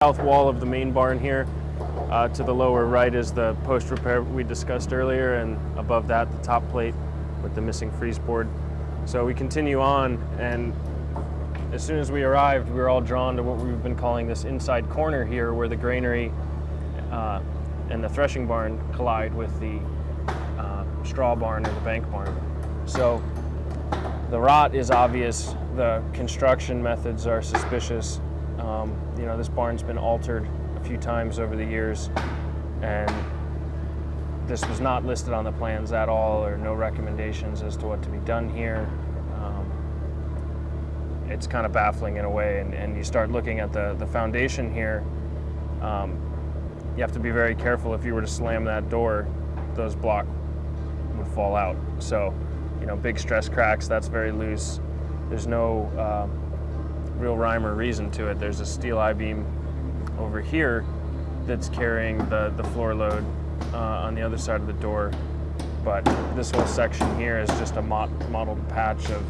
South wall of the main barn here. To the lower right is the post repair we discussed earlier, and above that the top plate with the missing freeze board. So we continue on, and as soon as we arrived, we were all drawn to what we've been calling this inside corner here, where the granary and the threshing barn collide with the straw barn or the bank barn. So the rot is obvious, the construction methods are suspicious. This barn's been altered a few times over the years, and this was not listed on the plans at all, or no recommendations as to what to be done here. It's kind of baffling in a way, and you start looking at the foundation here. You have to be very careful. If you were to slam that door, those blocks would fall out. So, big stress cracks, that's very loose. There's no real rhyme or reason to it. There's a steel I-beam over here that's carrying the floor load on the other side of the door, but this whole section here is just a mottled patch of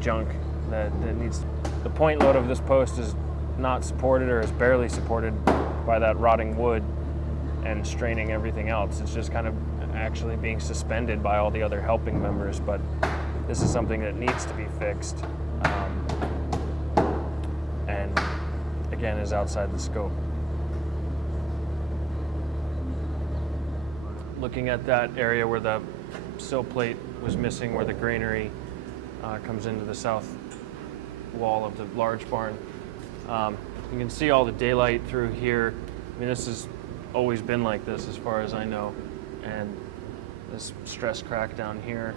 junk that needs. The point load of this post is not supported, or is barely supported by that rotting wood and straining everything else. It's just kind of actually being suspended by all the other helping members, but this is something that needs to be fixed, and again is outside the scope. Looking at that area where the sill plate was missing, where the granary comes into the south wall of the large barn, you can see all the daylight through here. I mean, this has always been like this as far as I know, and this stress crack down here.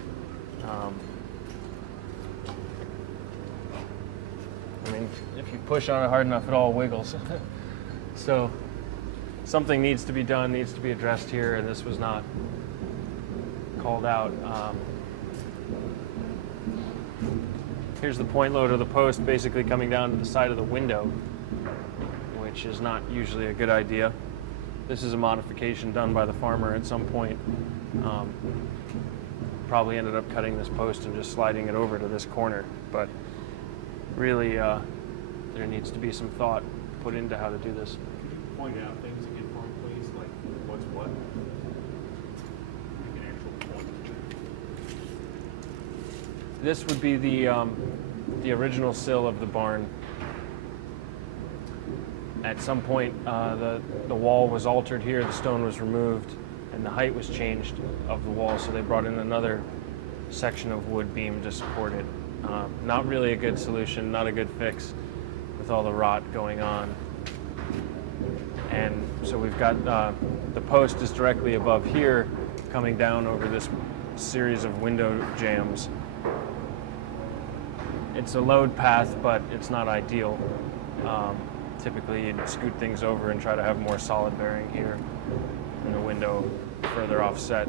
I mean, if you push on it hard enough, it all wiggles. So something needs to be done, needs to be addressed here, and this was not called out. Here's the point load of the post basically coming down to the side of the window, which is not usually a good idea. This is a modification done by the farmer at some point. Probably ended up cutting this post and just sliding it over to this corner, but really there needs to be some thought put into how to do this. Could you point out things again for me, please? Like what's what? Like an actual point. This would be the original sill of the barn. At some point, the wall was altered here, the stone was removed, and the height was changed of the wall, so they brought in another section of wood beam to support it. Not really a good solution, not a good fix with all the rot going on. And so we've got the post is directly above here, coming down over this series of window jams. It's a load path, but it's not ideal. Typically you'd scoot things over and try to have more solid bearing here, and the window further offset.